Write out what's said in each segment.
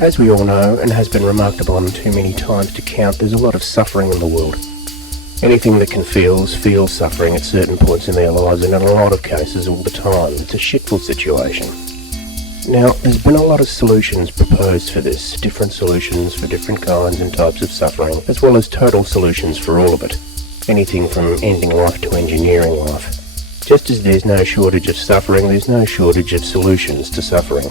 As we all know, and has been remarked upon too many times to count, there's a lot of suffering in the world. Anything that can feels suffering at certain points in their lives, and in a lot of cases all the time. It's a shitful situation. Now, there's been a lot of solutions proposed for this, different solutions for different kinds and types of suffering, as well as total solutions for all of it. Anything from ending life to engineering life. Just as there's no shortage of suffering, there's no shortage of solutions to suffering.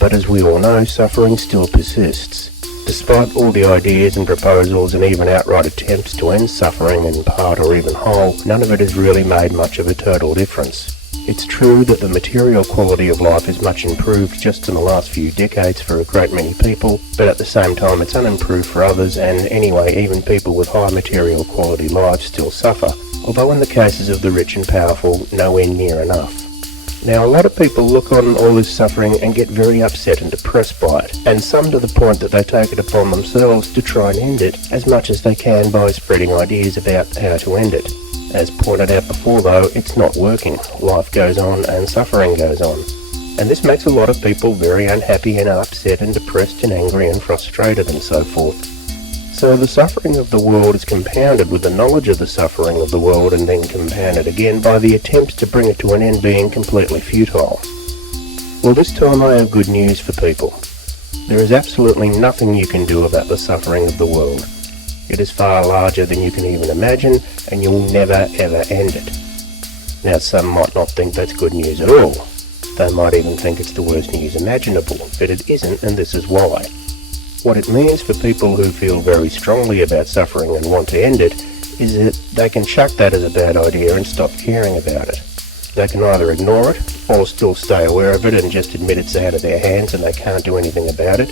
But as we all know, suffering still persists. Despite all the ideas and proposals and even outright attempts to end suffering in part or even whole, none of it has really made much of a total difference. It's true that the material quality of life is much improved just in the last few decades for a great many people, but at the same time it's unimproved for others, and anyway, even people with high material quality lives still suffer, although in the cases of the rich and powerful, nowhere near enough. Now, a lot of people look on all this suffering and get very upset and depressed by it, and some to the point that they take it upon themselves to try and end it as much as they can by spreading ideas about how to end it. As pointed out before though, it's not working. Life goes on and suffering goes on. And this makes a lot of people very unhappy and upset and depressed and angry and frustrated and so forth. So the suffering of the world is compounded with the knowledge of the suffering of the world, and then compounded again by the attempts to bring it to an end being completely futile. Well, this time I have good news for people. There is absolutely nothing you can do about the suffering of the world. It is far larger than you can even imagine, and you'll never ever end it. Now, some might not think that's good news at all. They might even think it's the worst news imaginable, but it isn't, and this is why. What it means for people who feel very strongly about suffering and want to end it is that they can chuck that as a bad idea and stop caring about it. They can either ignore it or still stay aware of it and just admit it's out of their hands and they can't do anything about it.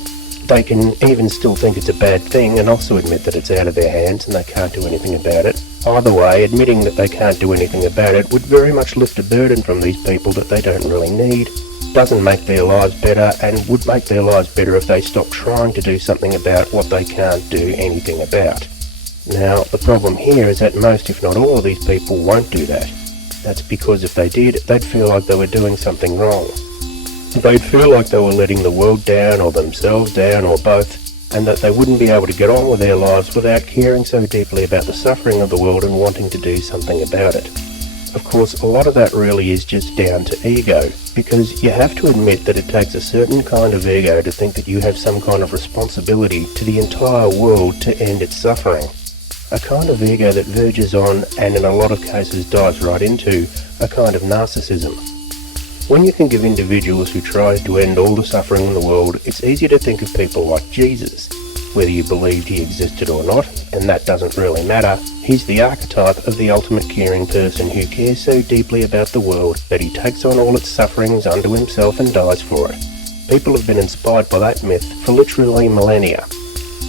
They can even still think it's a bad thing and also admit that it's out of their hands and they can't do anything about it. Either way, admitting that they can't do anything about it would very much lift a burden from these people that they don't really need, doesn't make their lives better, and would make their lives better if they stopped trying to do something about what they can't do anything about. Now, the problem here is that most, if not all, of these people won't do that. That's because if they did, they'd feel like they were doing something wrong. They'd feel like they were letting the world down, or themselves down, or both, and that they wouldn't be able to get on with their lives without caring so deeply about the suffering of the world and wanting to do something about it. Of course, a lot of that really is just down to ego, because you have to admit that it takes a certain kind of ego to think that you have some kind of responsibility to the entire world to end its suffering. A kind of ego that verges on, and in a lot of cases dives right into, a kind of narcissism. When you think of individuals who try to end all the suffering in the world, it's easy to think of people like Jesus. Whether you believed he existed or not, and that doesn't really matter, he's the archetype of the ultimate caring person who cares so deeply about the world that he takes on all its sufferings unto himself and dies for it. People have been inspired by that myth for literally millennia.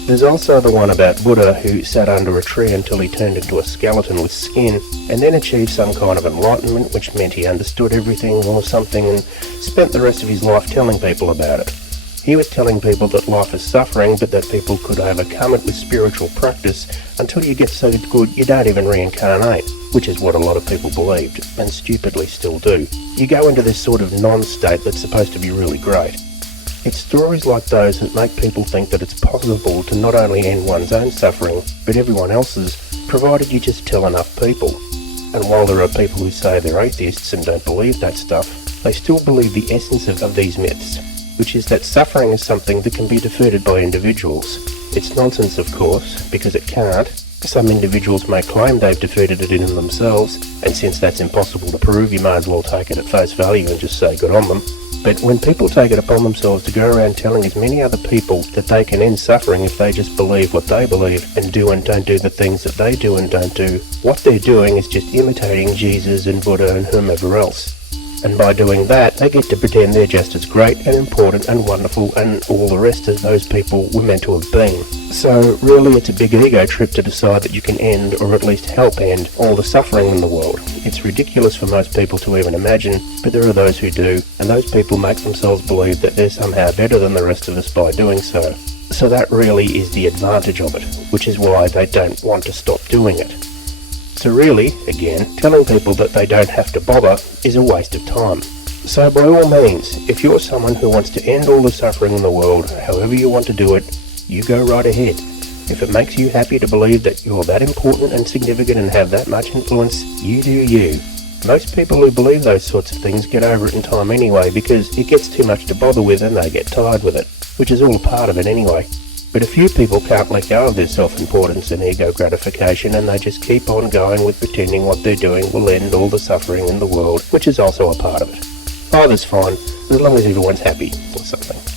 There's also the one about Buddha who sat under a tree until he turned into a skeleton with skin, and then achieved some kind of enlightenment which meant he understood everything or something, and spent the rest of his life telling people about it. He was telling people that life is suffering, but that people could overcome it with spiritual practice until you get so good you don't even reincarnate, which is what a lot of people believed, and stupidly still do. You go into this sort of non-state that's supposed to be really great. It's stories like those that make people think that it's possible to not only end one's own suffering, but everyone else's, provided you just tell enough people. And while there are people who say they're atheists and don't believe that stuff, they still believe the essence of these myths, which is that suffering is something that can be defeated by individuals. It's nonsense, of course, because it can't. Some individuals may claim they've defeated it in themselves, and since that's impossible to prove, you may as well take it at face value and just say good on them. But when people take it upon themselves to go around telling as many other people that they can end suffering if they just believe what they believe and do and don't do the things that they do and don't do, what they're doing is just imitating Jesus and Buddha and whomever else. And by doing that, they get to pretend they're just as great and important and wonderful and all the rest as those people were meant to have been. So really it's a big ego trip to decide that you can end, or at least help end, all the suffering in the world. It's ridiculous for most people to even imagine, but there are those who do, and those people make themselves believe that they're somehow better than the rest of us by doing so. So that really is the advantage of it, which is why they don't want to stop doing it. So really, again, telling people that they don't have to bother is a waste of time. So by all means, if you're someone who wants to end all the suffering in the world, however you want to do it, you go right ahead. If it makes you happy to believe that you're that important and significant and have that much influence, you do you. Most people who believe those sorts of things get over it in time anyway, because it gets too much to bother with and they get tired with it, which is all a part of it anyway. But a few people can't let go of their self-importance and ego gratification, and they just keep on going with pretending what they're doing will end all the suffering in the world, which is also a part of it. Either's fine, as long as everyone's happy or something.